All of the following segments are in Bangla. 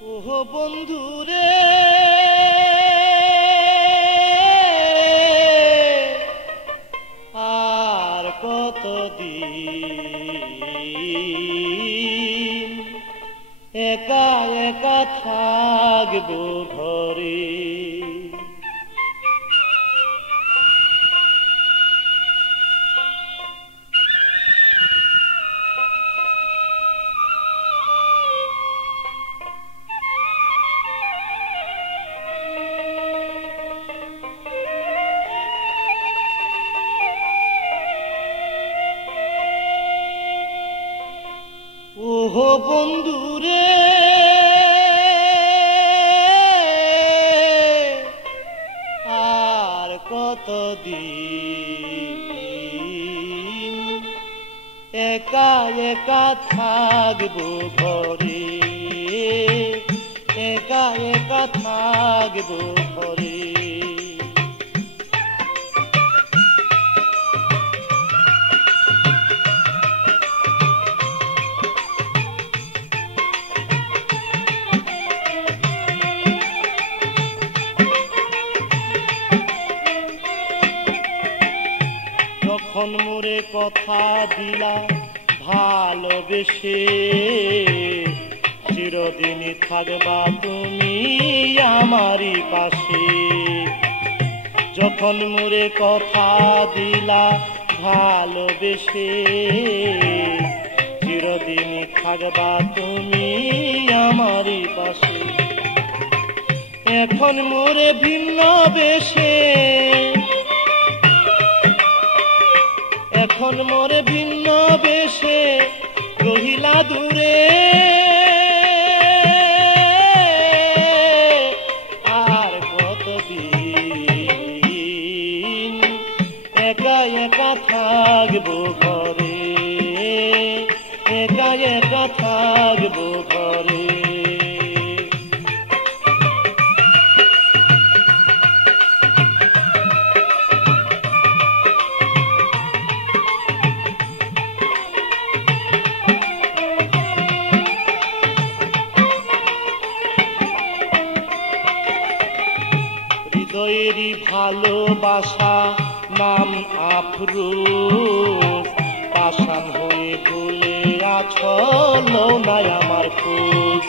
ওহো বন্ধুরে আর কতদিন একা একা থাকবো ঘরে। ওহো বন্ধুরে আর কতদিন একা একা থাকবো ঘরে, একা একা থাকবো ঘরে। যখন মোরে কথা দিলা ভালোবেসে, চিরদিনই থাকবা তুমি আমারই পাশে। যখন মোরে কথা দিলা ভালোবেসে, চিরদিনই থাকবা তুমি আমারই পাশে। এখন মোরে ভিন্ন বেশে, এখন মোরে ভিন্ন বেশে রহিলা দূরে। আর কতদিন একা একা থাকবো ঘরে, একা একা থাকবো ঘরে। হৃদয়েরই ভালোবাসা নাম আফরোজ, পাষাণ হয়ে ভুলে আছো লও নাই আমার খোঁজ।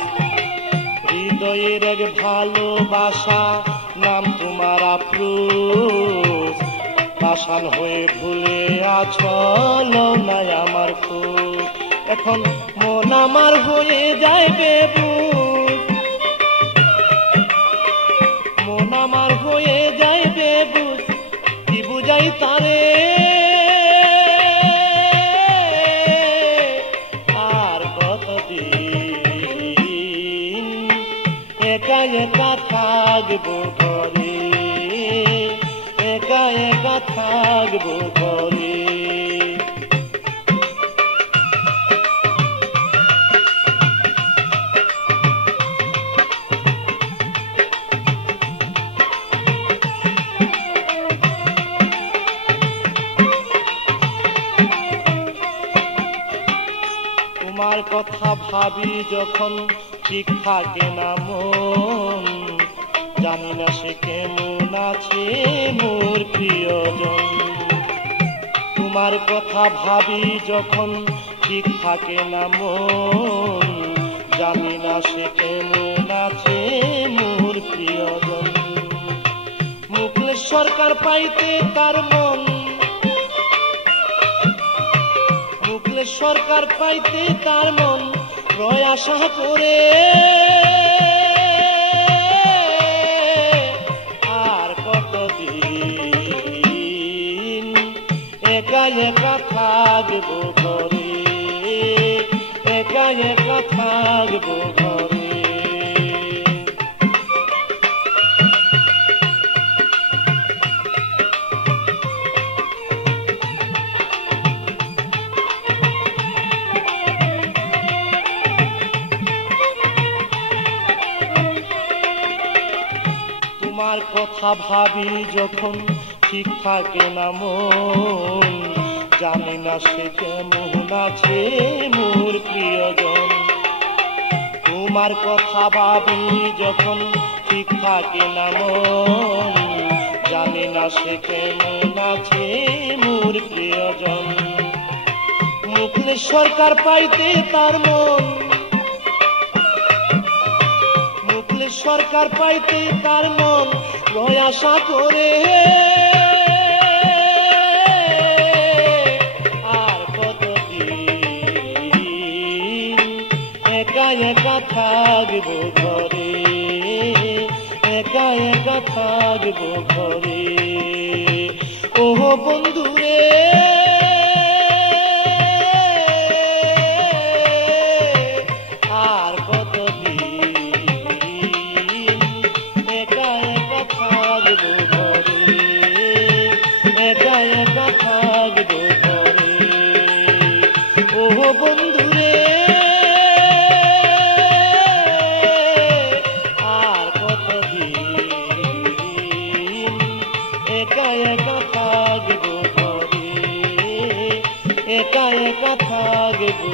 হৃদয়ের এক ভালোবাসা নাম তোমার আফরোজ, পাষাণ হয়ে ভুলে আছো লও নাই আমার খোঁজ। এখন মন আমার হয়ে যায় বেবুঝ, মন আমার হয়ে যায় বেবুঝ, কি বুঝাই তারে। আর কতদিন একা একা থাকবো ঘরে, একা একা থাকবো ঘরে। তোমার কথা ভাবি যখন ঠিক থাকে না মন, জানি না সে কেমন আছে মোর প্রিয়জন। তোমার কথা ভাবি যখন ঠিক থাকে না মন, জানি না সে কেমন আছে মোর প্রিয়জন। মুকলেশ সরকার পাইতে তার মন, মুকলেশ সরকার পাইতে তার মন রয় আশা করে। আর কতদিন একা একা থাকবো ঘরে, একা একা থাকবো ঘরে। তোমার কথা ভাবি যখন ঠিক থাকে না মন, জানি না সে কেমন আছে মোর প্রিয়জন। তোমার কথা ভাবি যখন ঠিক থাকে না মন, জানি না সে কেমন আছে মোর প্রিয়জন। মুখলে সরকার পাইতে তার মন, মুখলে সরকার পাইতে তার মন রয় আশা করে। আর কতদিন একা একা থাকবো ঘরে, একা একা থাকবো ঘরে। ও বন্ধুরে আর কতদিন একা একা থাকবো ঘরে, একা একা থাকবো ঘরে। ও বন্ধুরে আর কতদিন একা একা থাকবো ঘরে, একা একা থাকবো।